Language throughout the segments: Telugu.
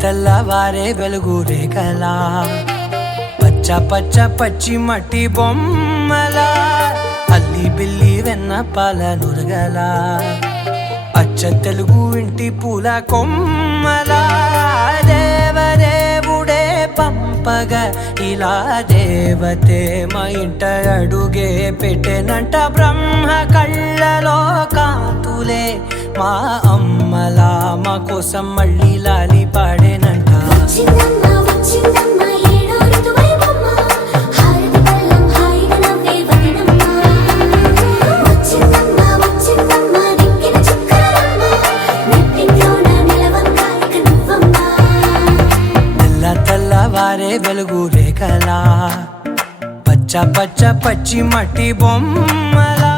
తెల్లవారే వెలుగు రేఖలా పచ్చ పచ్చ పచ్చి మట్టి బొమ్మలా అల్లి బిల్లి వెన్న పాల నురగలా అచ్చ తెలుగు ఇంటి పూల కొమ్మలా దేవదేవుడే పంపగా ఇలా దేవతే మా ఇంట అడుగే పెట్టెనంట బ్రహ్మ కళ్ళలో కాంతులే మా అమ్మలా మా కోసం మళ్ళీ లాలి పాడేనంట తెల్లవారే వెలుగు రేఖలా పచ్చ పచ్చ పచ్చి మట్టి బొమ్మలా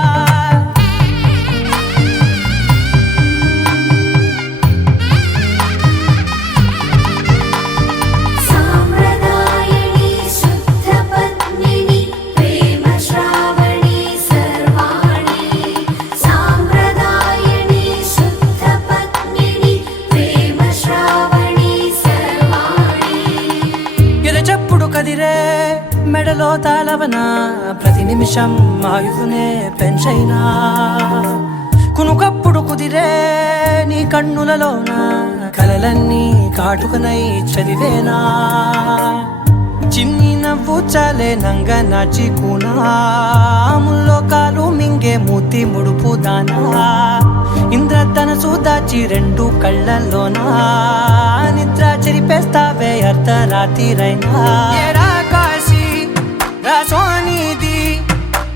కదిరే మెడలో తాళవన ప్రతి నిమిషం ఆయుధునే పెంచైనా కునుకప్పుడు కుదిరే నీ కన్నులలోన కలలన్నీ కాటుకనై చదివేనా చిన్ని నవ్వు చాలే నంగ నాచి కూనాముల్లో కాలు మింగే మూతి ముడుపు దానా ఇంద్రధనసు దాచి రెండు కళ్ళల్లోనా నిద్ర చెరిపేస్తావే అర్ధరాత్రిరైనా కాశీ రాసోనిది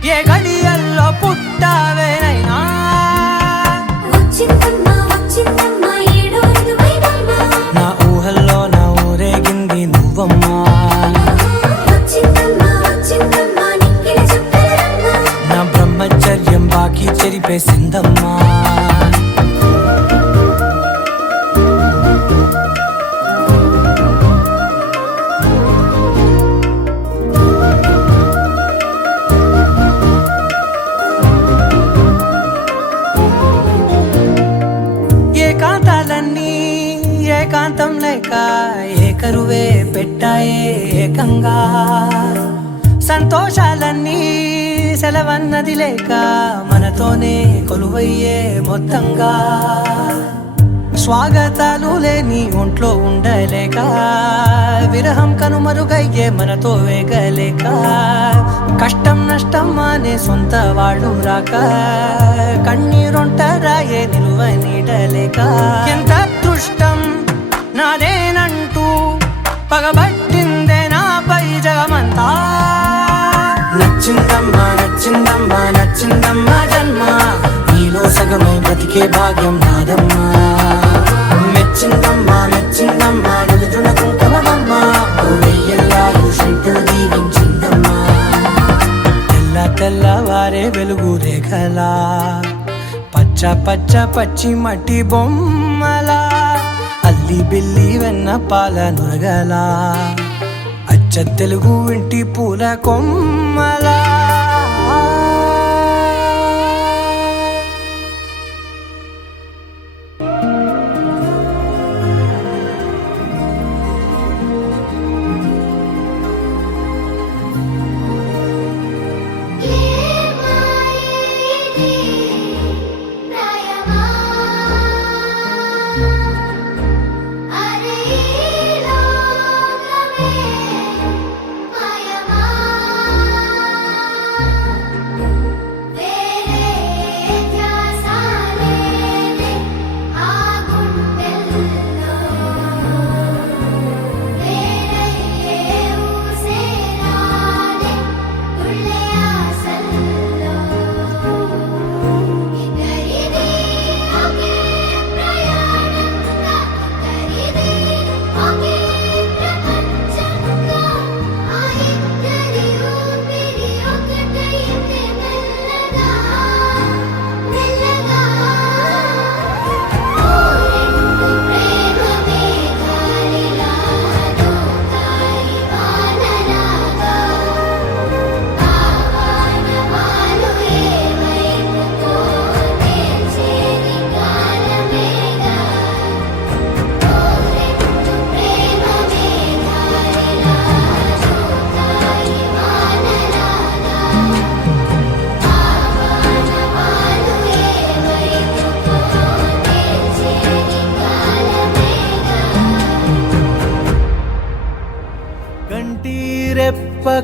ఏ గడియల్లో పుట్టావేనైనా నా ఊహల్లో నా ఊరేగింది నువ్వమ్మా నా బ్రహ్మచర్యం బాకీ చెరిపేసిందమ్మా ఏకాంతాలన్నీ ఏకాంతం లేక ఏకరువే పెట్టాయే ఏకంగా సంతోషాలన్నీ సెలవన్నది లేక మనతోనే కొలువయ్యే మొత్తంగా స్వాగతాలు లేని ఒంట్లో ఉండలేక విరహం కనుమరుగయ్యే మనతో వేగలేక కష్టం నష్టం అనే సొంత వాళ్ళు రాక కన్నీరొంటరాయే నిలువ నీడలేక ఎంత అదృష్టం నాదేనంటూ పగబట్టిందే నాపై జగమంతా నచ్చిందమ్మా నచ్చిందమ్మా నచ్చిందమ్మా జన్మ నీలో సగమై బ్రతికే భాగ్యం నాదమ్మా మెచ్చిందమ్మా మెచ్చిందమ్మా నిలుతున్న కుంకుమమ్మా వెయ్యల్లాలు శంకరు దీవించిందమ్మా తెల్లవారే వెలుగు రేఖలా పచ్చ పచ్చ పచ్చి మట్టి బొమ్మలా అల్లి బిల్లి వెన్న పాల నురగలా అచ్చ తెలుగు ఇంటి పూల కొమ్మలా అరే లోకమే మాయమా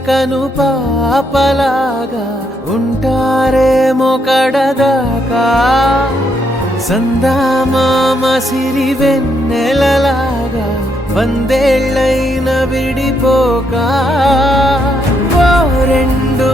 కను పాపలాగా ఉంటారేమో కడదాకా సందామామ సిరి వెన్నెలలాగా వందేళ్ళైన విడిపోక ఓ రెండు